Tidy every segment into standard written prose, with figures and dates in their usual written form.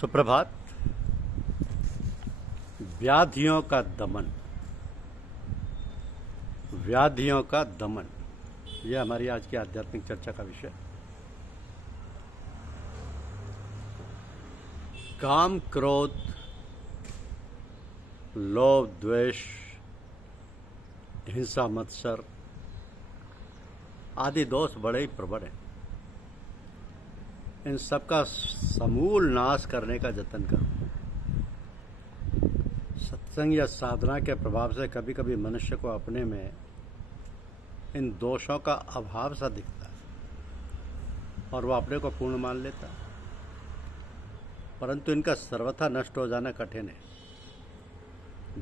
सुप्रभात। व्याधियों का दमन, व्याधियों का दमन, यह हमारी आज की आध्यात्मिक चर्चा का विषय। काम, क्रोध, लोभ, द्वेष, हिंसा, मत्सर आदि दोष बड़े ही प्रबल हैं। इन सबका समूल नाश करने का जतन करो। सत्संग या साधना के प्रभाव से कभी कभी मनुष्य को अपने में इन दोषों का अभाव सा दिखता है और वह अपने को पूर्ण मान लेता है, परंतु इनका सर्वथा नष्ट हो जाना कठिन है।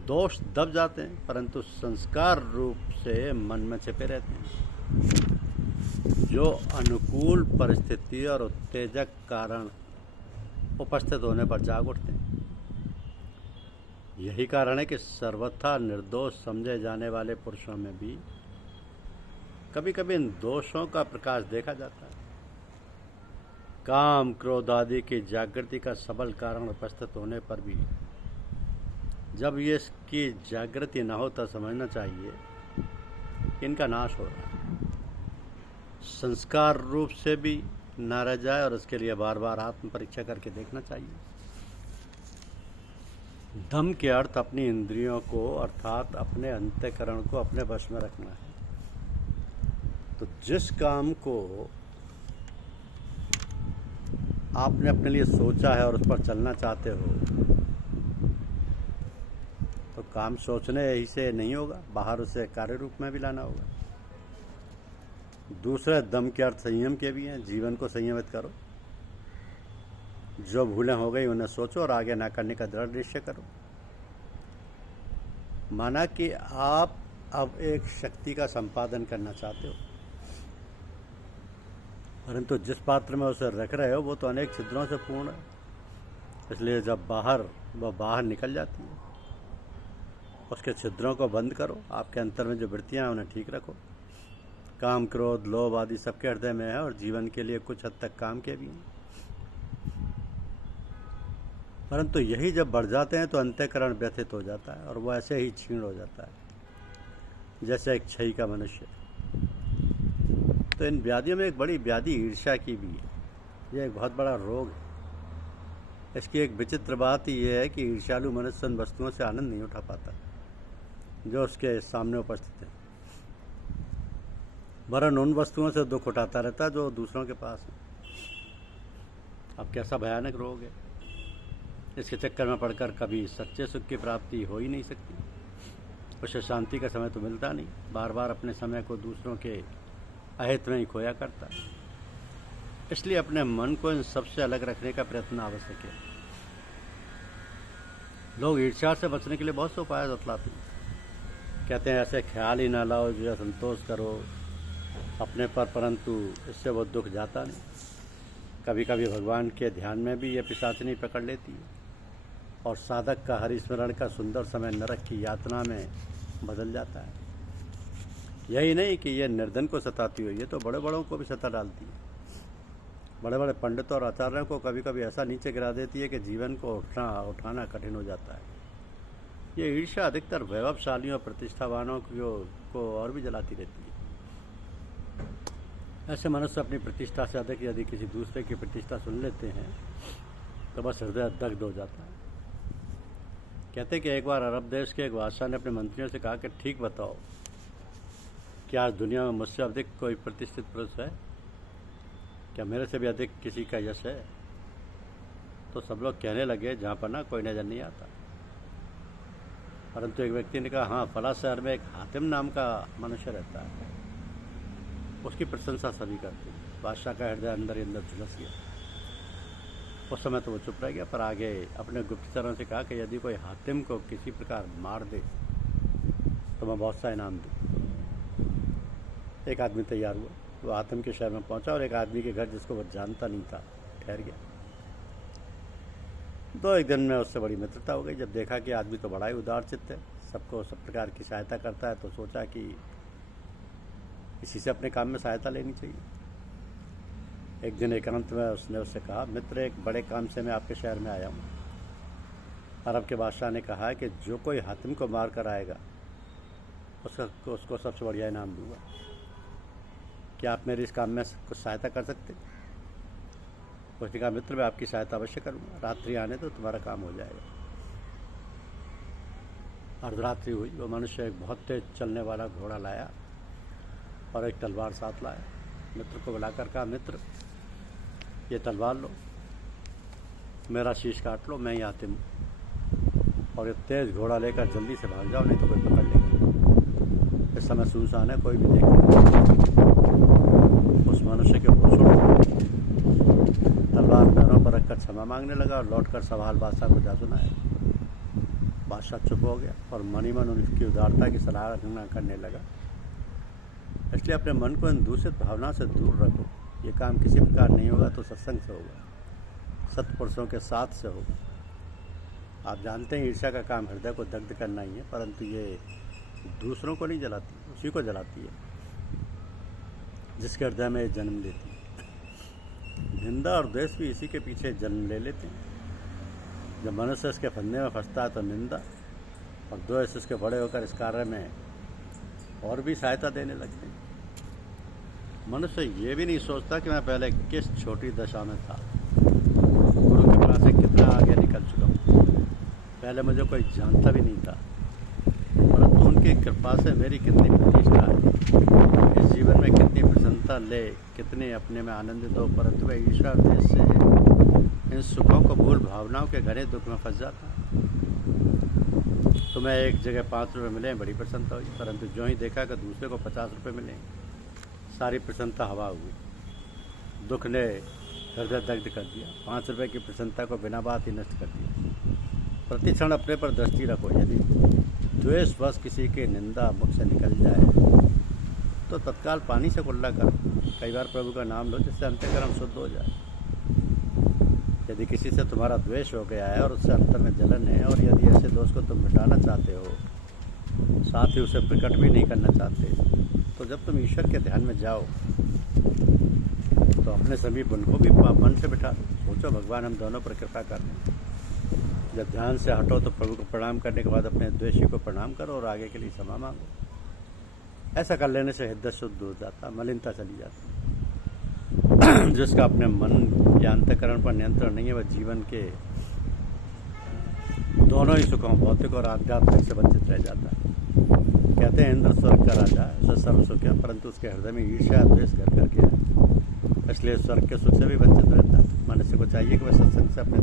दोष दब जाते हैं परंतु संस्कार रूप से मन में छिपे रहते हैं, जो अनुकूल परिस्थिति और उत्तेजक कारण उपस्थित होने पर जाग उठते हैं। यही कारण है कि सर्वथा निर्दोष समझे जाने वाले पुरुषों में भी कभी कभी इन दोषों का प्रकाश देखा जाता है। काम, क्रोध आदि की जागृति का सबल कारण उपस्थित होने पर भी जब ये इसकी जागृति न हो तो समझना चाहिए कि इनका नाश हो रहा है। संस्कार रूप से भी न रह जाए और उसके लिए बार बार आत्म परीक्षा करके देखना चाहिए। दम के अर्थ अपनी इंद्रियों को अर्थात अपने अंतःकरण को अपने वश में रखना है। तो जिस काम को आपने अपने लिए सोचा है और उस पर चलना चाहते हो, तो काम सोचने ही से नहीं होगा, बाहर उसे कार्य रूप में भी लाना होगा। दूसरे दम के अर्थ संयम के भी हैं। जीवन को संयमित करो, जो भूलें हो गई उन्हें सोचो और आगे ना करने का दृढ़ निश्चय करो। माना कि आप अब एक शक्ति का संपादन करना चाहते हो, परंतु जिस पात्र में उसे रख रहे हो वो तो अनेक छिद्रों से पूर्ण है, इसलिए जब वह बाहर निकल जाती है, उसके छिद्रों को बंद करो। आपके अंतर में जो वृत्तियां हैं उन्हें ठीक रखो। काम, क्रोध, लोभ आदि सबके हृदय में है और जीवन के लिए कुछ हद तक काम के भी हैं, परंतु यही जब बढ़ जाते हैं तो अंतःकरण व्यथित हो जाता है और वह ऐसे ही क्षीण हो जाता है जैसे एक क्षयी का मनुष्य। तो इन व्याधियों में एक बड़ी व्याधि ईर्ष्या की भी है। यह एक बहुत बड़ा रोग है। इसकी एक विचित्र बात यह है कि ईर्ष्यालु मनुष्य उन वस्तुओं से आनंद नहीं उठा पाता जो उसके सामने उपस्थित है, वरन उन वस्तुओं से दुख उठाता रहता है जो दूसरों के पास है। अब कैसा भयानक रोग है। इसके चक्कर में पड़कर कभी सच्चे सुख की प्राप्ति हो ही नहीं सकती। उसे शांति का समय तो मिलता नहीं, बार बार अपने समय को दूसरों के अहित में ही खोया करता है। इसलिए अपने मन को इन सबसे अलग रखने का प्रयत्न आवश्यक है। लोग ईर्ष्या से बचने के लिए बहुत से उपाय बतलाते हैं। कहते हैं ऐसे ख्याल ही ना लाओ जो संतोष करो अपने पर, परंतु इससे वो दुख जाता नहीं। कभी कभी भगवान के ध्यान में भी यह पिशाचिनी पकड़ लेती है और साधक का हरिस्मरण का सुंदर समय नरक की यातना में बदल जाता है। यही नहीं कि यह निर्धन को सताती हो, ये तो बड़े बड़ों को भी सता डालती है। बड़े बड़े पंडितों और आचार्यों को कभी कभी ऐसा नीचे गिरा देती है कि जीवन को उठाना कठिन हो जाता है। ये ईर्ष्या अधिकतर वैभवशालियों और प्रतिष्ठावानों को और भी जलाती रहती है। ऐसे मनुष्य अपनी प्रतिष्ठा से अधिक यदि किसी दूसरे की प्रतिष्ठा सुन लेते हैं तो बस हृदय दग्ध हो जाता है। कहते हैं कि एक बार अरब देश के एक बादशाह ने अपने मंत्रियों से कहा कि ठीक बताओ, क्या आज दुनिया में मुझसे अधिक कोई प्रतिष्ठित पुरुष है? क्या मेरे से भी अधिक किसी का यश है? तो सब लोग कहने लगे जहाँ पर ना कोई नजर नहीं आता। परंतु एक व्यक्ति ने कहा, हाँ, फला शहर में एक हातिम नाम का मनुष्य रहता है, उसकी प्रशंसा सभी करते हैं। बादशाह का हृदय अंदर ही अंदर झुलस गया। उस समय तो वो चुप रह गया, पर आगे अपने गुप्तचरों से कहा कि यदि कोई हातिम को किसी प्रकार मार दे तो मैं बहुत सा इनाम दूँ। एक आदमी तैयार हुआ, वो हातिम के शहर में पहुंचा और एक आदमी के घर जिसको वो जानता नहीं था ठहर गया। तो एक दिन में उससे बड़ी मित्रता हो गई। जब देखा कि आदमी तो बड़ा ही उदार चित्त है, सबको सब प्रकार की सहायता करता है, तो सोचा कि इसी से अपने काम में सहायता लेनी चाहिए। एक दिन एकांत में उसने उससे कहा, मित्र, एक बड़े काम से मैं आपके शहर में आया हूँ। अरब के बादशाह ने कहा है कि जो कोई हातिम को मार कर आएगा उसको सबसे बढ़िया इनाम दूंगा। क्या आप मेरी इस काम में कुछ सहायता कर सकते? उसने कहा, मित्र, मैं आपकी सहायता अवश्य करूँगा। रात्रि आने तो तुम्हारा काम हो जाएगा। अर्धरात्रि हुई, वो मनुष्य एक बहुत तेज चलने वाला घोड़ा लाया और एक तलवार साथ लाया। मित्र को बुलाकर कहा, मित्र, ये तलवार लो, मेरा शीश काट लो, मैं ही हातिम हूँ, और ये तेज घोड़ा लेकर जल्दी से भाग जाओ, नहीं तो कोई पकड़ लेगा। इस समय सुनसान है, कोई भी देखेगा। उस मनुष्य के ऊपर छोड़ तलवार पैरों पर रखकर क्षमा मांगने लगा और लौटकर सवाल बादशाह को जा सुनाया। बादशाह चुप हो गया और मनी मन उनकी उदारता की सराहना करने लगा। इसलिए अपने मन को इन दूषित भावना से दूर रखो। ये काम किसी प्रकार नहीं होगा तो सत्संग से होगा, सत्पुरुषों के साथ से होगा। आप जानते हैं ईर्ष्या का काम हृदय को दग्ध करना ही है, परंतु ये दूसरों को नहीं जलाती, उसी को जलाती है जिसके हृदय में जन्म लेती है। निंदा और द्वेष भी इसी के पीछे जन्म ले लेते हैं। जब मनुष्य इसके फंदे में फंसता है तो निंदा और द्वेष इसके बड़े होकर इस कार्य में और भी सहायता देने लगते हैं। मनुष्य ये भी नहीं सोचता कि मैं पहले किस छोटी दशा में था, गुरु कृपा से कितना आगे निकल चुका हूँ। पहले मुझे कोई जानता भी नहीं था, परंतु उनकी कृपा से मेरी कितनी प्रतिष्ठा है, इस जीवन में कितनी प्रसन्नता ले, कितने अपने में आनंदित हो, परंतु वह ईर्ष्या और द्वेष से इन सुखों को भूल भावनाओं के घने दुख में फंस जाता है। तुम्हें एक जगह 5 रुपये मिले, बड़ी प्रसन्नता हुई, परंतु जो ही देखा कि दूसरे को 50 रुपये मिले, सारी प्रसन्नता हवा हुई। दुख ने हृदय दग्ध कर दिया। 5 रुपये की प्रसन्नता को बिना बात ही नष्ट कर दिया। प्रतिक्षण अपने पर दृष्टि रखो। यदि द्वेषवश किसी की निंदा मुख से निकल जाए तो तत्काल पानी से कुल्ला करो। कई बार प्रभु का नाम लो जिससे अंतःकरण शुद्ध हो जाए। यदि किसी से तुम्हारा द्वेष हो गया है और उससे अंतर में जलन है, और यदि ऐसे दोष को तुम मिटाना चाहते हो, साथ ही उसे प्रकट भी नहीं करना चाहते, तो जब तुम ईश्वर के ध्यान में जाओ तो अपने समीप उनको भी मन से बिठा दो। सोचो, भगवान हम दोनों पर कृपा कर दें। जब ध्यान से हटो तो प्रभु को प्रणाम करने के बाद अपने द्वेषी को प्रणाम करो और आगे के लिए क्षमा मांगो। ऐसा कर लेने से हृदय शुद्ध हो जाता, मलिनता चली जाती। जिसका अपने मन या अंतःकरण पर नियंत्रण नहीं है, वह जीवन के दोनों ही सुखों, भौतिक और आध्यात्मिक, से वंचित रह जाता है। कहते हैं इंद्र स्वर्ग का राजा है, उसे सर्व सुख है, परंतु उसके हृदय में ईर्ष्या द्वेष घर करके है, इसलिए स्वर्ग के सुख से भी वंचित रहता है। मनुष्य को चाहिए कि वह सत्संग से अपने